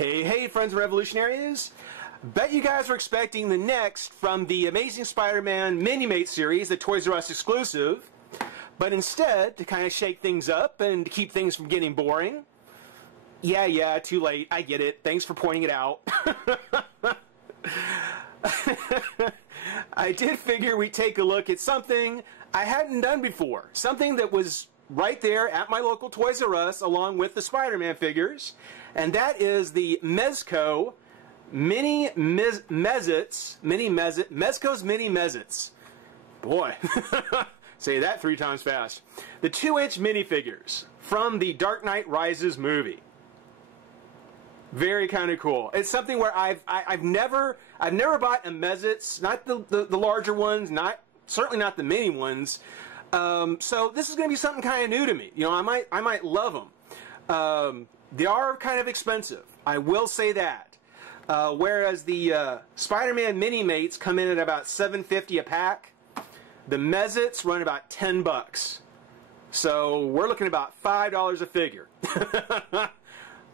Hey friends and revolutionaries! Bet you guys were expecting the next from the Amazing Spider-Man Mini-Mate series, the Toys R Us exclusive, but instead, to kind of shake things up and to keep things from getting boring, yeah, too late, I get it, thanks for pointing it out. I did figure we'd take a look at something I hadn't done before, something that was right there at my local Toys R Us along with the Spider-Man figures, and that is the Mezco Mez-Its, Mezco's Mini Mez-Its. Boy, say that 3 times fast. The 2-inch minifigures from the Dark Knight Rises movie. Very kind of cool. It's something where I've never bought a Mez-Its, not the larger ones, certainly not the mini ones. So this is going to be something kind of new to me. You know, I might love them. They are kind of expensive, I will say that. Whereas the Spider-Man Mini-Mates come in at about $7.50 a pack, the Mez-Its run about $10. So we're looking at about $5 a figure.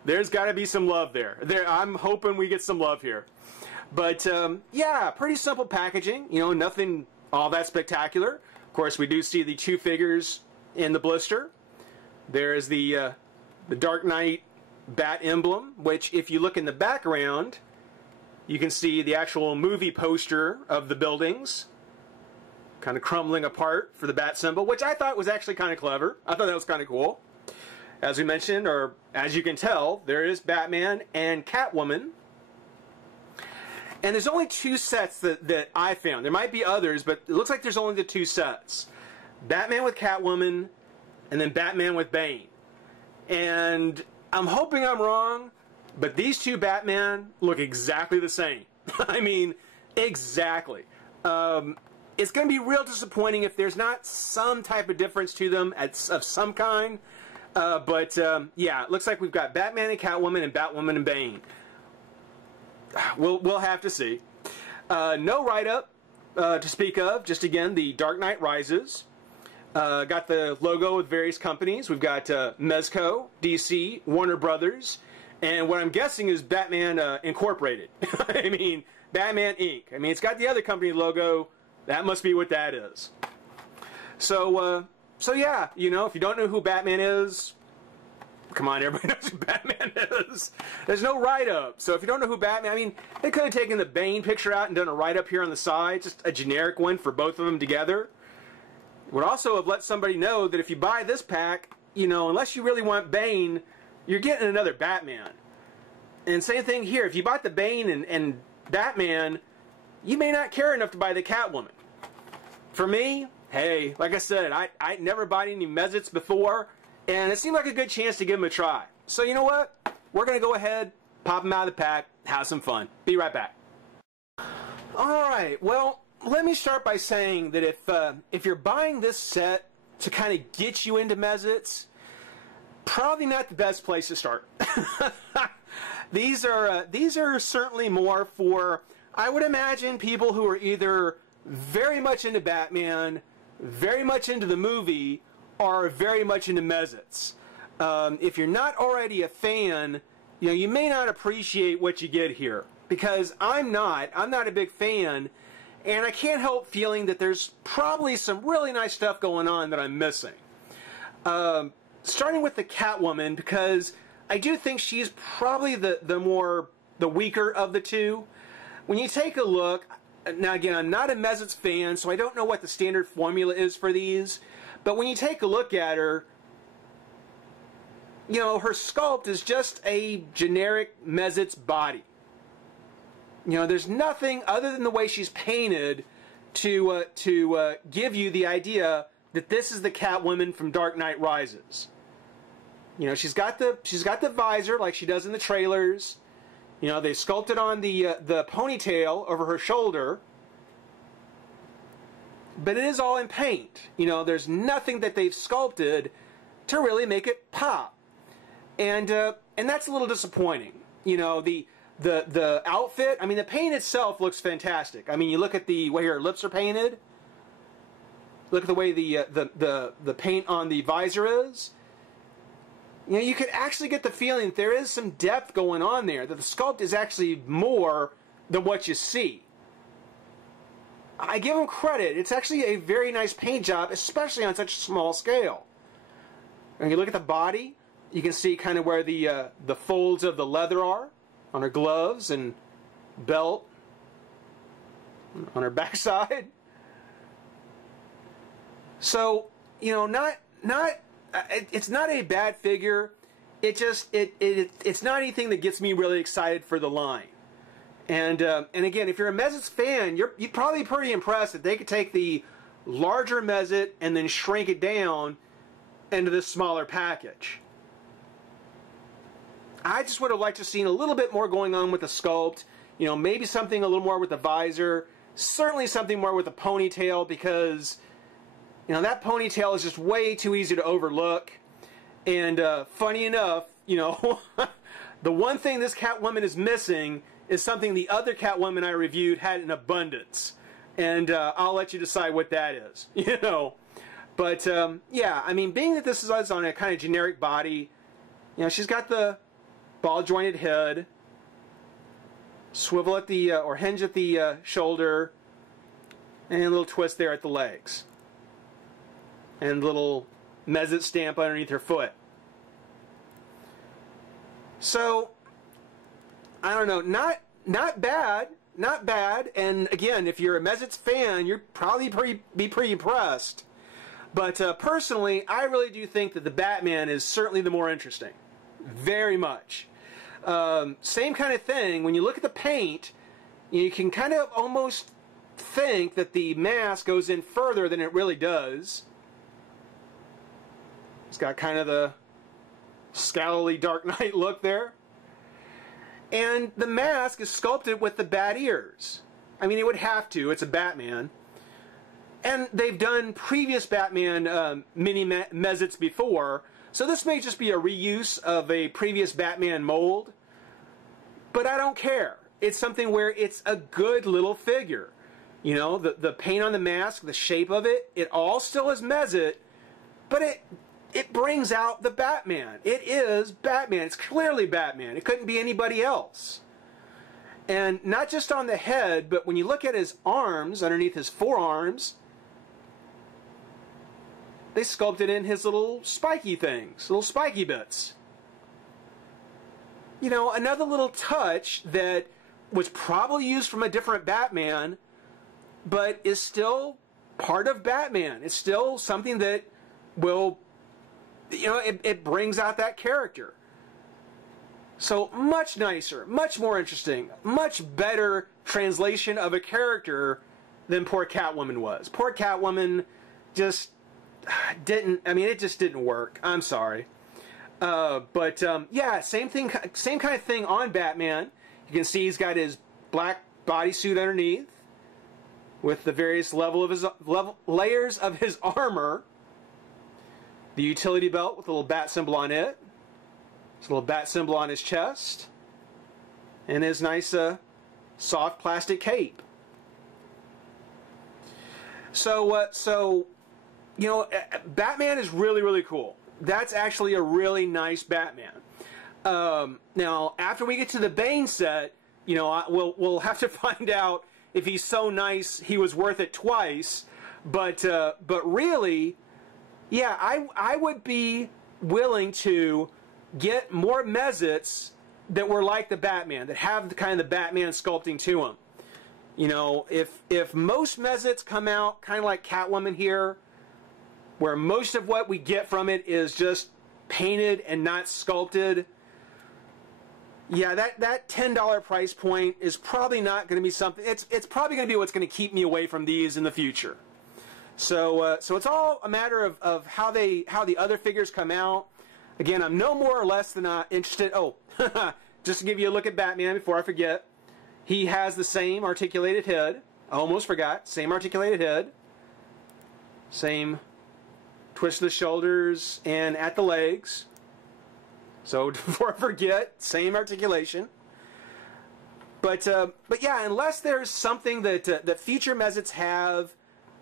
There's got to be some love there. I'm hoping we get some love here. But yeah, pretty simple packaging. You know, nothing all that spectacular. Of course, we do see the 2 figures in the blister. There is the Dark Knight bat emblem, which if you look in the background, you can see the actual movie poster of the buildings kind of crumbling apart for the bat symbol, which I thought was actually kind of clever. I thought that was kind of cool. As we mentioned, or as you can tell, there is Batman and Catwoman. And there's only 2 sets that I found. There might be others, but it looks like there's only the 2 sets. Batman with Catwoman, and then Batman with Bane. And I'm hoping I'm wrong, but these 2 Batman look exactly the same. I mean, exactly. It's going to be real disappointing if there's not some type of difference to them of some kind. But yeah, it looks like we've got Batman and Catwoman and Batwoman and Bane. We'll have to see. No write-up to speak of. Just again, the Dark Knight Rises. Got the logo with various companies. We've got Mezco, DC, Warner Brothers, and what I'm guessing is Batman Incorporated. I mean, Batman Inc. I mean, it's got the other company logo. That must be what that is. So yeah, you know, if you don't know who Batman is, come on, everybody knows who Batman is. There's no write-up. So if you don't know who Batman, I mean, they could have taken the Bane picture out and done a write-up here on the side, just a generic one for both of them together. Would also have let somebody know that if you buy this pack, you know, unless you really want Bane, you're getting another Batman. And same thing here. If you bought the Bane and Batman, you may not care enough to buy the Catwoman. For me, hey, like I said, I never bought any Mez-Its before, and it seemed like a good chance to give them a try. So you know what? We're going to go ahead, pop them out of the pack, have some fun. Be right back. Alright, well, let me start by saying that if you're buying this set to kind of get you into Mez-Its, probably not the best place to start. These are certainly more for, I would imagine, people who are either very much into Batman, very much into the movie, or very much into Mez-Its. If you're not already a fan, you know, you may not appreciate what you get here, because I'm not a big fan. And I can't help feeling that there's probably some really nice stuff going on that I'm missing. Starting with the Catwoman, because I do think she's probably the weaker of the 2. When you take a look, now again, I'm not a Mez-Its fan, so I don't know what the standard formula is for these. But when you take a look at her, you know, her sculpt is just a generic Mez-Its body. You know, there's nothing other than the way she's painted to give you the idea that this is the Catwoman from Dark Knight Rises. You know, she's got the visor like she does in the trailers. You know, they sculpted on the ponytail over her shoulder, but it is all in paint. You know, there's nothing that they've sculpted to really make it pop, and that's a little disappointing. You know, the outfit, I mean, the paint itself looks fantastic. I mean, you look at the way her lips are painted. Look at the way the paint on the visor is. you know, you could actually get the feeling that there is some depth going on there, that the sculpt is actually more than what you see. I give him credit. It's actually a very nice paint job, especially on such a small scale. When you look at the body, you can see kind of where the folds of the leather are on her gloves and belt, on her backside. So, you know, it's not a bad figure. It's not anything that gets me really excited for the line. And again, if you're a Mez-Its fan, you're probably pretty impressed that they could take the larger Mez-It and then shrink it down into this smaller package. I just would have liked to have seen a little bit more going on with the sculpt. You know, maybe something a little more with the visor. Certainly something more with the ponytail, because, you know, that ponytail is just way too easy to overlook. And funny enough, you know, the one thing this Catwoman is missing is something the other Catwoman I reviewed had in abundance. And I'll let you decide what that is, you know. But, yeah, I mean, being that this is on a kind of generic body, you know, she's got the ball-jointed head, swivel at the, or hinge at the shoulder, and a little twist there at the legs. And a little Mez-It stamp underneath her foot. So, I don't know, not bad, not bad. And again, if you're a Mez-Its fan, you're probably be pretty impressed. But personally, I really do think that the Batman is certainly the more interesting. Very much. Same kind of thing. When you look at the paint, you can kind of almost think that the mask goes in further than it really does. It's got kind of the scowly Dark Knight look there. And the mask is sculpted with the bat ears. I mean, it would have to. It's a Batman. And they've done previous Batman mini Mez-Its before, so this may just be a reuse of a previous Batman mold. But I don't care. It's something where it's a good little figure. You know, the paint on the mask, the shape of it, it all still is Mez-It, but it brings out the Batman. It is Batman. It's clearly Batman. It couldn't be anybody else. And not just on the head, but when you look at his arms, underneath his forearms, they sculpted in his little spiky things, little spiky bits. You know, another little touch that was probably used from a different Batman, but is still part of Batman. It's still something that will, you know, it brings out that character. So much nicer, much more interesting, much better translation of a character than poor Catwoman was. Poor Catwoman just didn't, I mean, it just didn't work. I'm sorry. But yeah, same thing, same kind of thing on Batman. You can see he's got his black bodysuit underneath with the various layers of his armor. The utility belt with a little bat symbol on it. There's a little bat symbol on his chest. And his nice soft plastic cape. So you know, Batman is really, really cool. That's actually a really nice Batman. Now, after we get to the Bane set, you know, we'll have to find out if he's so nice he was worth it twice. But really, yeah, I would be willing to get more Mez-Its that were like the Batman, that have the kind of the Batman sculpting to them. You know, if most Mez-Its come out kind of like Catwoman here, where most of what we get from it is just painted and not sculpted, yeah, that $10 price point is probably not going to be something. It's probably going to be what's going to keep me away from these in the future. So it's all a matter of how the other figures come out. Again, I'm no more or less than interested. Oh, just to give you a look at Batman before I forget, he has the same articulated head. I almost forgot. Same articulated head. Same twist of the shoulders and at the legs. So before I forget, same articulation. But yeah, unless there's something that future Mez-Its have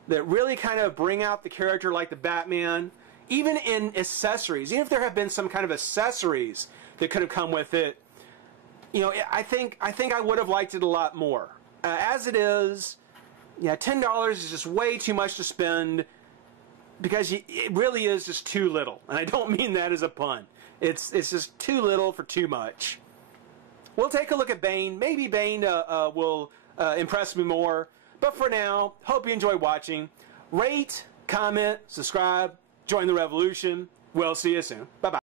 that really kind of bring out the character like the Batman, even in accessories, even if there have been some kind of accessories that could have come with it, you know, I think I would have liked it a lot more. As it is, yeah, $10 is just way too much to spend because it really is just too little. And I don't mean that as a pun. It's just too little for too much. We'll take a look at Bane. Maybe Bane will impress me more. But for now, hope you enjoy watching. Rate, comment, subscribe, join the revolution. We'll see you soon. Bye-bye.